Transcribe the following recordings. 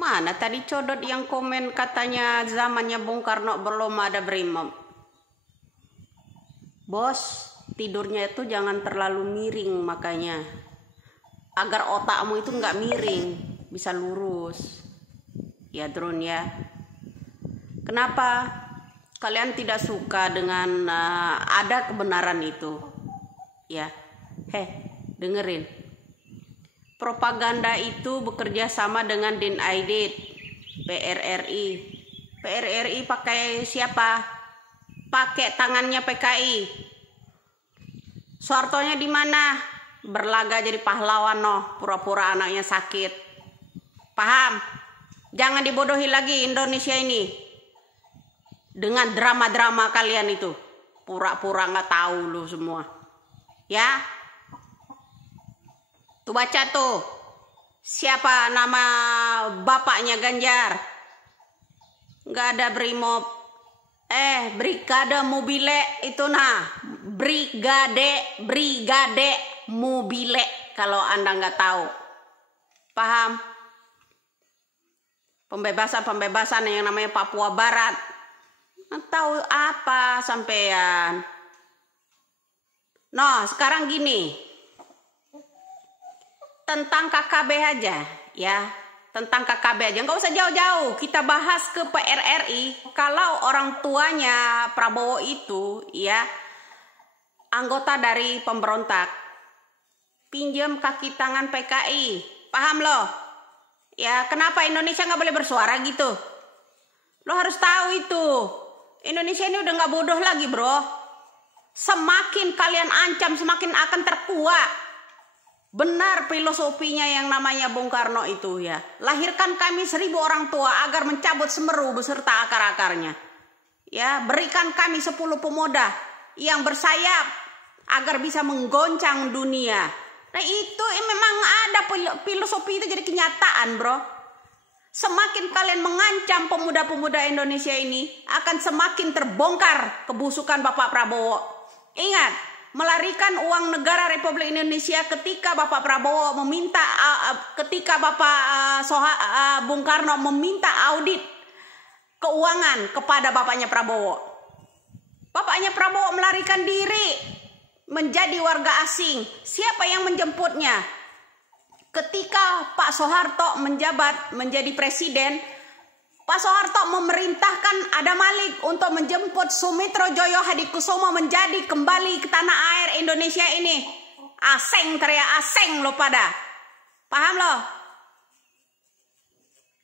Mana tadi Codot yang komen katanya zamannya Bung Karno belum ada Brimob? Bos, tidurnya itu jangan terlalu miring makanya. Agar otakmu itu nggak miring, bisa lurus. Ya drone ya. Kenapa kalian tidak suka dengan ada kebenaran itu? Ya, dengerin. Propaganda itu bekerja sama dengan Din Aidit, PRRI. PRRI pakai siapa? Pakai tangannya PKI. Soehartonya di mana? Berlaga jadi pahlawan pura-pura anaknya sakit. Paham? Jangan dibodohi lagi Indonesia ini dengan drama-drama kalian itu. Pura-pura nggak tahu lu semua. Ya? Tuh baca tuh. Siapa nama bapaknya Ganjar? Nggak ada Brimob. Brigade Mobile itu Brigade Mobile kalau Anda nggak tahu. Paham? Pembebasan yang namanya Papua Barat. Tahu apa sampean? Sekarang gini. Tentang KKB aja ya. Tentang KKB aja, nggak usah jauh-jauh. Kita bahas ke PRRI. Kalau orang tuanya Prabowo itu ya anggota dari pemberontak, pinjam kaki tangan PKI. Paham loh? Ya, kenapa Indonesia nggak boleh bersuara gitu? Lo harus tahu itu. Indonesia ini udah nggak bodoh lagi, bro. Semakin kalian ancam, semakin akan terkuat. Benar filosofinya yang namanya Bung Karno itu ya. Lahirkan kami 1000 orang tua agar mencabut Semeru beserta akar-akarnya. Ya, berikan kami 10 pemuda yang bersayap agar bisa menggoncang dunia. Nah itu memang ada filosofi itu jadi kenyataan, bro. Semakin kalian mengancam pemuda-pemuda Indonesia ini, akan semakin terbongkar kebusukan Bapak Prabowo. Ingat, melarikan uang negara Republik Indonesia ketika Bapak Prabowo meminta, ketika Bapak Bung Karno meminta audit keuangan kepada bapaknya Prabowo. Bapaknya Prabowo melarikan diri menjadi warga asing. Siapa yang menjemputnya? Ketika Pak Soeharto menjabat menjadi presiden, Pak Soeharto memerintahkan Adam Malik untuk menjemput Sumitro Joyo Hadikusumo menjadi kembali ke tanah air Indonesia ini. Aseng, teriak aseng lo pada. Paham lo?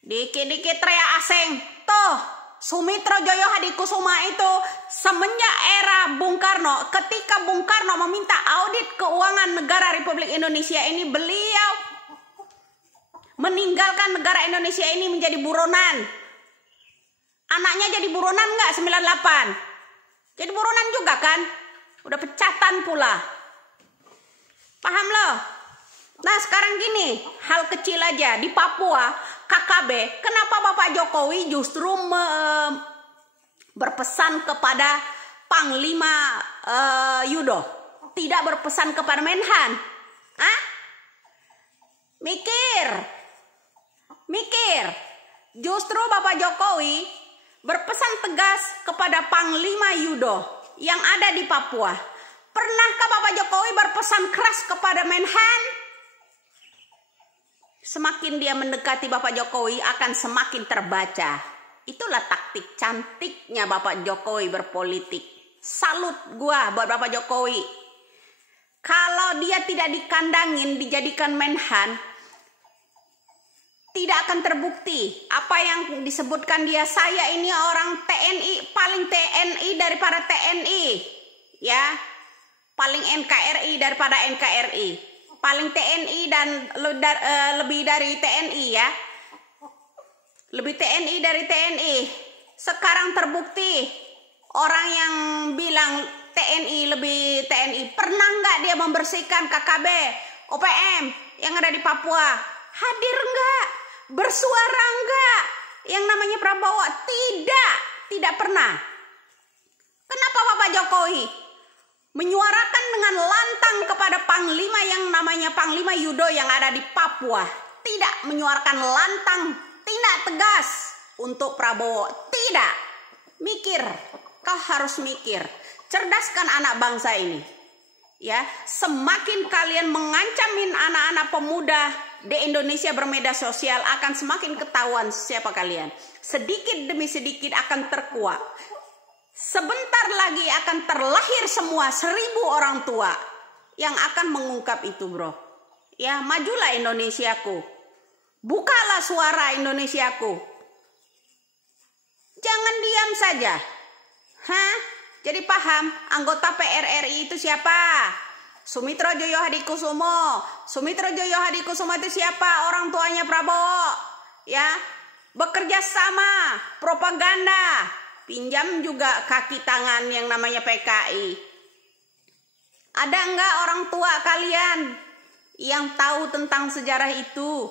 Dikit-dikit teriak aseng. Tuh, Sumitro Joyo Hadikusumo itu semenjak era Bung Karno, ketika Bung Karno meminta audit keuangan negara Republik Indonesia ini, beliau meninggalkan negara Indonesia ini menjadi buronan. Anaknya jadi buronan nggak 98? Jadi buronan juga kan? Udah pecatan pula. Paham loh? Nah sekarang gini, hal kecil aja. Di Papua, KKB, kenapa Bapak Jokowi justru berpesan kepada Panglima Yudo? Tidak berpesan kepada Menhan? Mikir. Justru Bapak Jokowi berpesan tegas kepada Panglima Yudo yang ada di Papua. Pernahkah Bapak Jokowi berpesan keras kepada Menhan? Semakin dia mendekati Bapak Jokowi akan semakin terbaca. Itulah taktik cantiknya Bapak Jokowi berpolitik. Salut gua buat Bapak Jokowi. Kalau dia tidak dikandangin, dijadikan Menhan, tidak akan terbukti apa yang disebutkan dia. Saya ini orang TNI, paling TNI daripada TNI, ya, paling NKRI daripada NKRI, paling TNI dan lebih dari TNI ya, lebih TNI dari TNI. Sekarang terbukti orang yang bilang TNI lebih TNI, pernah nggak dia membersihkan KKB, OPM yang ada di Papua? Hadir nggak? Bersuara enggak? Yang namanya Prabowo? Tidak pernah. Kenapa Bapak Jokowi menyuarakan dengan lantang kepada Panglima yang namanya Panglima Yudo yang ada di Papua? Tidak menyuarakan lantang, tidak tindak tegas untuk Prabowo. Tidak. Mikir. Kau harus mikir. Cerdaskan anak bangsa ini. Ya, semakin kalian mengancamin anak-anak pemuda di Indonesia bermedia sosial, akan semakin ketahuan siapa kalian. Sedikit demi sedikit akan terkuak. Sebentar lagi akan terlahir semua 1000 orang tua yang akan mengungkap itu, bro. Ya, majulah Indonesiaku. Bukalah suara Indonesiaku. Jangan diam saja. Hah? Jadi paham, anggota PRRI itu siapa? Sumitro Joyo Hadikusumo. Sumitro Joyo Hadikusumo itu siapa? Orang tuanya Prabowo. Ya, bekerja sama, propaganda, pinjam juga kaki tangan yang namanya PKI. Ada enggak orang tua kalian yang tahu tentang sejarah itu?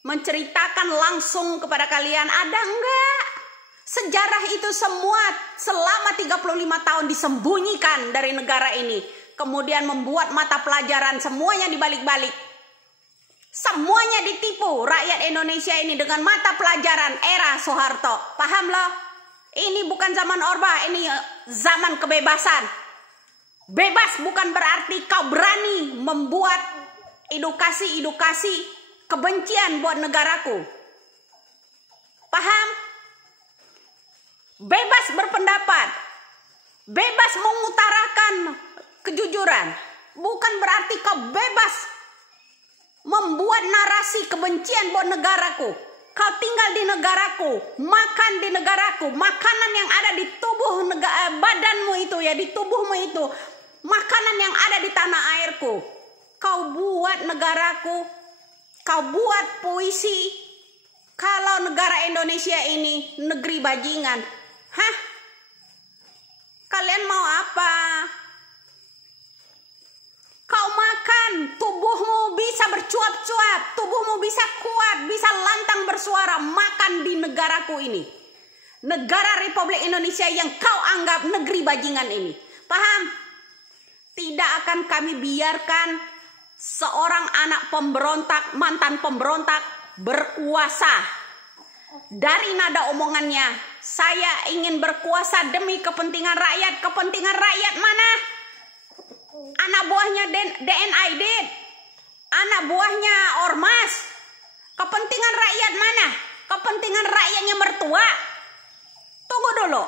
Menceritakan langsung kepada kalian, ada enggak? Sejarah itu semua selama 35 tahun disembunyikan dari negara ini. Kemudian membuat mata pelajaran semuanya dibalik-balik. Semuanya ditipu rakyat Indonesia ini dengan mata pelajaran era Soeharto. Paham loh? Ini bukan zaman Orba, ini zaman kebebasan. Bebas bukan berarti kau berani membuat edukasi kebencian buat negaraku. Paham? Bebas berpendapat, bebas mengutarakan kejujuran, bukan berarti kau bebas membuat narasi kebencian buat negaraku. Kau tinggal di negaraku, makan di negaraku, makanan yang ada di tubuh badanmu itu, ya, di tubuhmu itu, makanan yang ada di tanah airku. Kau buat negaraku, kau buat puisi. Kalau negara Indonesia ini negeri bajingan, hah? Kalian mau apa? Kau makan, tubuhmu bisa bercuap-cuap, tubuhmu bisa kuat, bisa lantang bersuara, makan di negaraku ini. Negara Republik Indonesia yang kau anggap negeri bajingan ini. Paham? Tidak akan kami biarkan seorang anak pemberontak, mantan pemberontak berkuasa. Dari nada omongannya, saya ingin berkuasa demi kepentingan rakyat. Kepentingan rakyat mana? Anak buahnya DNID, anak buahnya Ormas. Kepentingan rakyat mana? Kepentingan rakyatnya mertua. Tunggu dulu.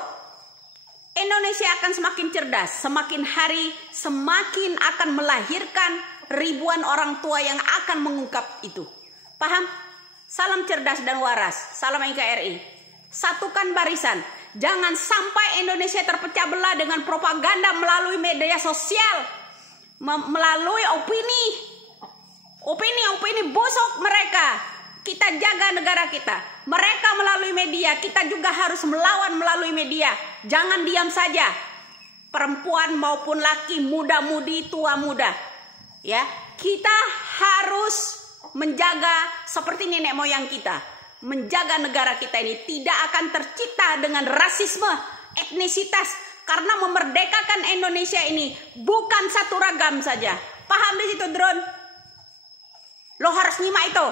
Indonesia akan semakin cerdas, semakin hari semakin akan melahirkan ribuan orang tua yang akan mengungkap itu. Paham? Salam cerdas dan waras. Salam NKRI. Satukan barisan. Jangan sampai Indonesia terpecah belah dengan propaganda melalui media sosial, melalui opini busuk mereka. Kita jaga negara kita. Mereka melalui media, kita juga harus melawan melalui media. Jangan diam saja. Perempuan maupun laki, muda-mudi, tua-muda. Ya, kita harus menjaga seperti nenek moyang kita, menjaga negara kita ini tidak akan tercipta dengan rasisme, etnisitas, karena memerdekakan Indonesia ini bukan satu ragam saja. Paham di situ, Drone? Lo harus nyimak itu.